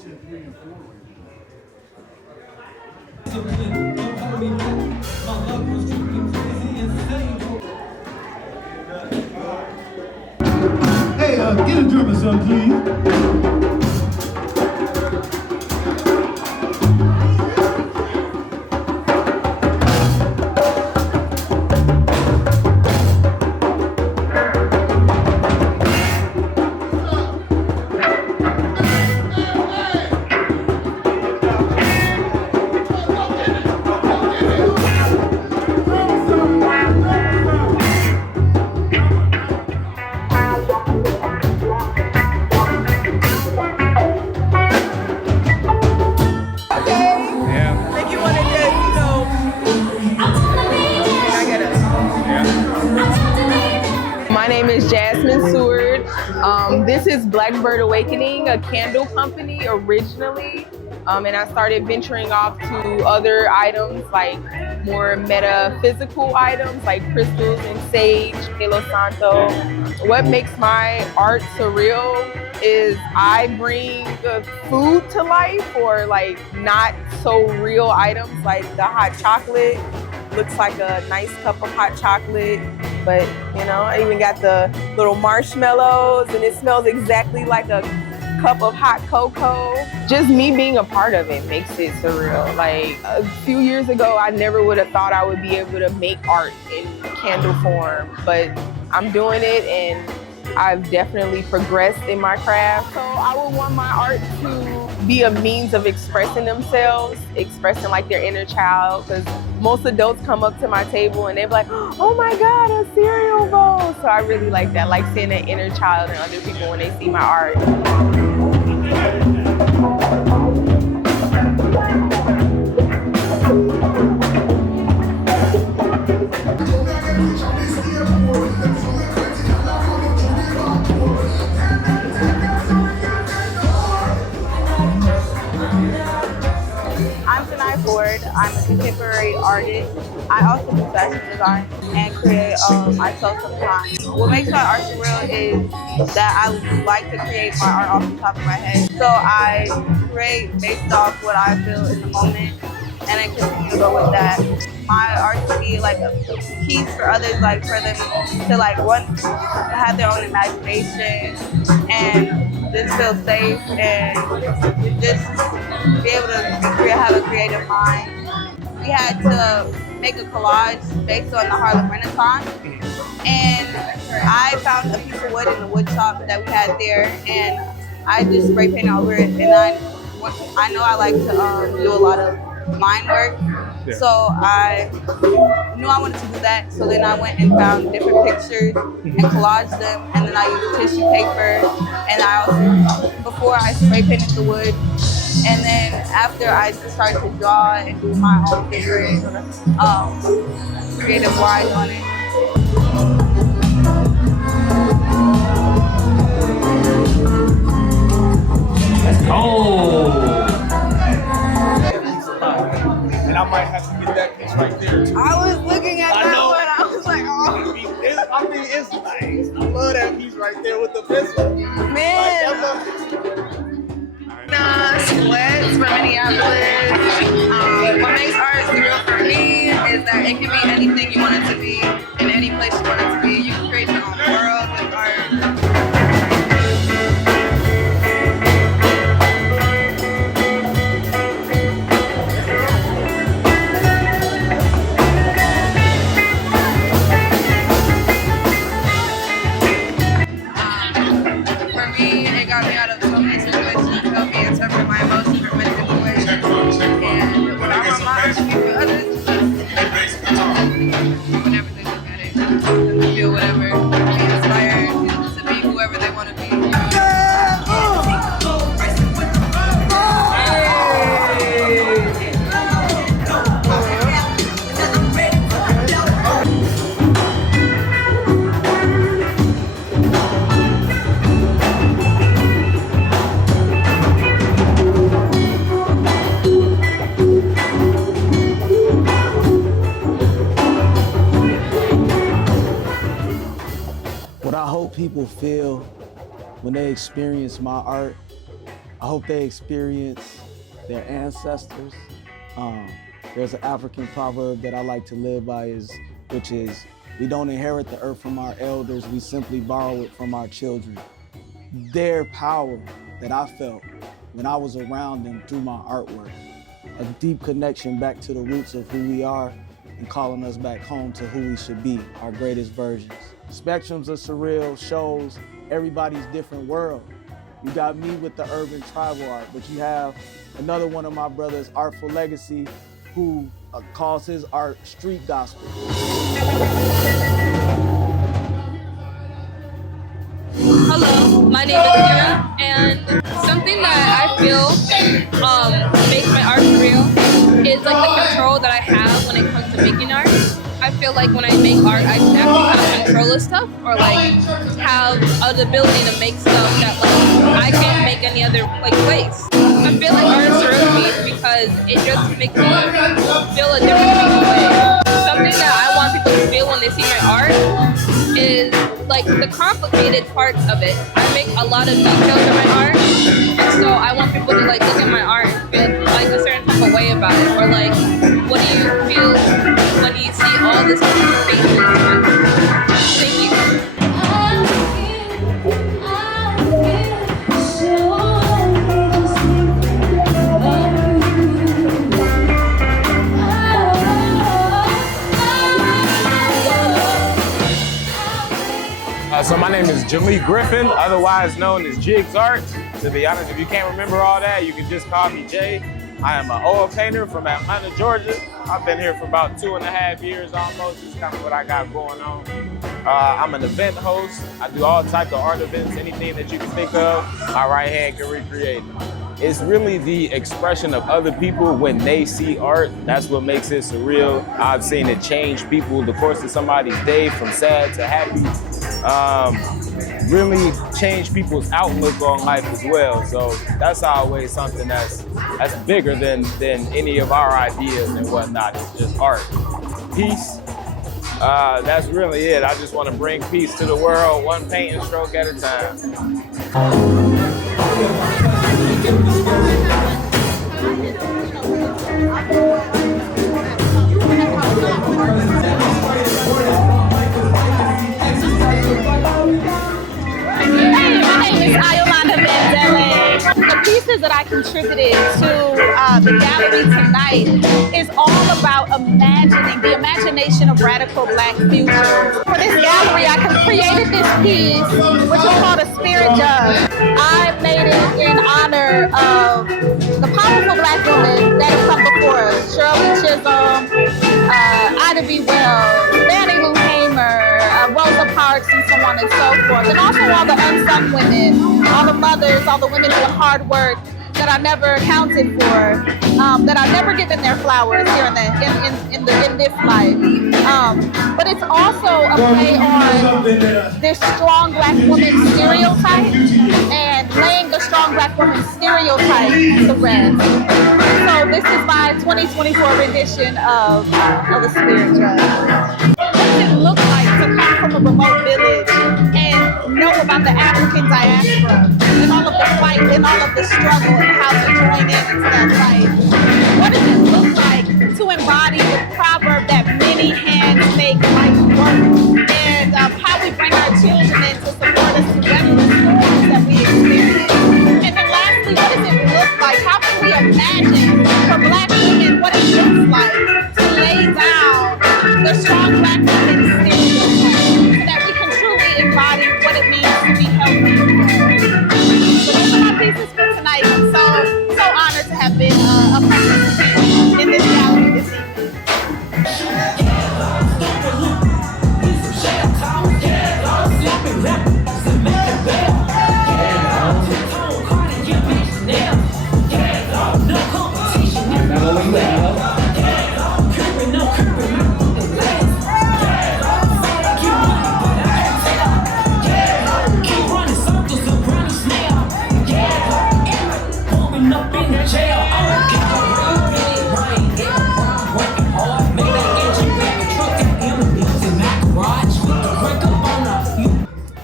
Hey, get a drink or something, please. My name is This is Blackbird Awakening, a candle company originally. And I started venturing off to other items like more metaphysical items like crystals and sage, Palo Santo. What makes my art surreal is I bring the food to life, or like not so real items like the hot chocolate. Looks like a nice cup of hot chocolate, but you know, I even got the little marshmallows and it smells exactly like a cup of hot cocoa. Just me being a part of it makes it surreal. Like a few years ago, I never would have thought I would be able to make art in candle form, but I'm doing it and I've definitely progressed in my craft. So I would want my art to be a means of expressing themselves, expressing like their inner child, because most adults come up to my table and they're like, oh my God, a cereal bowl. So I really like that, like seeing that inner child in other people when they see my art. I'm a contemporary artist. I also do fashion design and create I sell sometimes. What makes my art surreal is that I like to create my art off the top of my head. So I create based off what I feel in the moment and then continue to go with that. My art can be like a piece for others, like for them to like want to have their own imagination and just feel safe and just be able to have a creative mind. We had to make a collage based on the Harlem Renaissance, and I found a piece of wood in the wood shop that we had there, and I just spray painted over it. And I know I like to do a lot of mind work, so I knew I wanted to do that. So then I went and found different pictures and collaged them, and then I used tissue paper, and I also, before I spray painted the wood. And then after I started to draw and do my own different creative lines on it. Let's go! And I might have to get that piece right there too. I was looking at that one, I was like, oh. It's nice. I love that piece right there with the pencil. Man. Sweats from Minneapolis. What makes art surreal for me is that it can be anything you want it to be, in any place you want it to be. You can create your own world with art. For me, it got me out of so many situations, helped me interpret my emotions in many different ways. And when I'm on my art, for others, whenever they look at it, they feel whatever, be inspired to be whoever they want to be. What I hope people feel when they experience my art I hope they experience their ancestors. There's an African proverb that I like to live by, which is, we don't inherit the earth from our elders, we simply borrow it from our children. Their power that I felt when I was around them through my artwork, a deep connection back to the roots of who we are and calling us back home to who we should be, our greatest versions. Spectrums of Surreal shows everybody's different world. You got me with the urban tribal art, but you have another one of my brothers, Artful Legacy, who calls his art street gospel. Hello, my name is Kira, and something that I feel makes my art real is like the control that I have when it comes to making art. I feel like when I make art, I actually have control of stuff, or like have the ability to make stuff that like I can't make any other like place. I feel like art is surreal to me because it just makes me feel a different way. Something that I want people to feel when they see my art is like the complicated parts of it. I make a lot of details in my art, and so I want people to like look at my art and feel like a certain type of way about it, or like, what do you feel when you see all this faces? Thank you. So my name is Jaleek Griffin, otherwise known as Jigs Art. To be honest, if you can't remember all that, you can just call me Jay. I am an oil painter from Atlanta, Georgia. I've been here for about 2.5 years almost. It's kind of what I got going on. I'm an event host. I do all types of art events, anything that you can think of, my right hand can recreate it. It's really the expression of other people when they see art. That's what makes it surreal. I've seen it change people the course of somebody's day from sad to happy. Really change people's outlook on life as well. So that's always something that's bigger than any of our ideas and whatnot. It's just art. Peace. That's really it. I just want to bring peace to the world, one painting stroke at a time. The pieces that I contributed to the gallery tonight is all about imagining the imagination of radical Black futures. For this gallery, I created this piece, which is called a spirit jug. I made it in honor of the powerful Black women that have come before us: Shirley Chisholm, Ida B. Wells, Fannie Lou Hamer, Rosa Parks, and so on and so forth. And also all the unsung women, all the mothers, all the women doing hard work that I never accounted for, that I've never given their flowers here in this life. But it's also a play on this strong Black woman stereotype and laying the strong Black woman stereotype to rest. So this is my 2024 rendition of the Spirit Judge. What does it look like to come from a remote village and know about the African diaspora and all of the fight and all of the struggle and how to join into that fight? What does it look like to embody the proverb that many hands make life work, and how we bring our children in to support us to weather the storms that we experience? And then lastly, what does it look like? How can we imagine for Black women what it looks like to lay down the strong Black women stereotype so that we can truly embody what it means to be healthy? So those are my pieces for tonight. I'm so honored to have been a participant in this gallery this evening.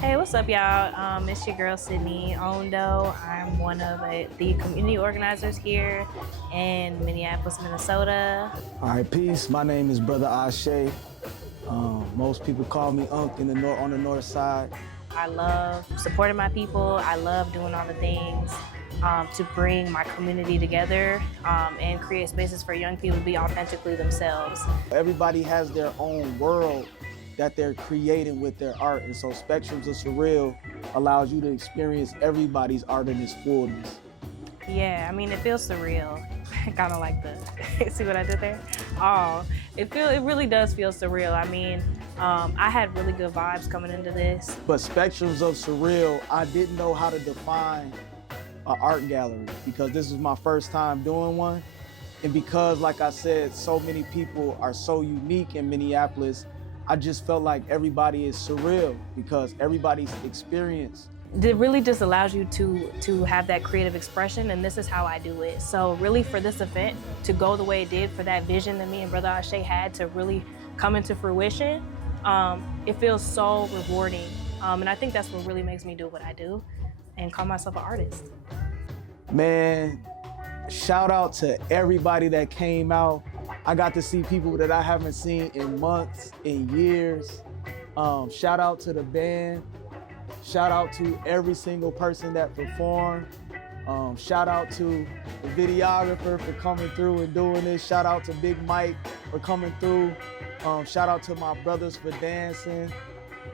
Hey, what's up, y'all? It's your girl Sydney Ondo. I'm one of the community organizers here in Minneapolis, Minnesota. All right, peace. My name is Brother Ase. Most people call me Unc on the north side. I love supporting my people. I love doing all the things to bring my community together and create spaces for young people to be authentically themselves. Everybody has their own world that they're creating with their art, and so Spectrums of Surreal allows you to experience everybody's art in its fullness. Yeah, I mean, it feels surreal. Kind of like the, see what I did there? Oh, it really does feel surreal. I mean, I had really good vibes coming into this. But Spectrums of Surreal, I didn't know how to define an art gallery because this was my first time doing one. And because, like I said, so many people are so unique in Minneapolis, I just felt like everybody is surreal because everybody's experience. It really just allows you to have that creative expression, and this is how I do it. So really for this event to go the way it did, for that vision that me and Brother Ase had to really come into fruition, it feels so rewarding. And I think that's what really makes me do what I do and call myself an artist. Man, shout out to everybody that came out. I got to see people that I haven't seen in months, in years. Shout out to the band. Shout out to every single person that performed. Shout out to the videographer for coming through and doing this. Shout out to Big Mike for coming through. Shout out to my brothers for dancing.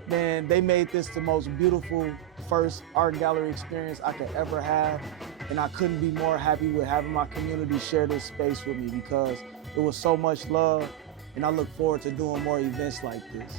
Man, they made this the most beautiful first art gallery experience I could ever have. And I couldn't be more happy with having my community share this space with me because it was so much love, and I look forward to doing more events like this.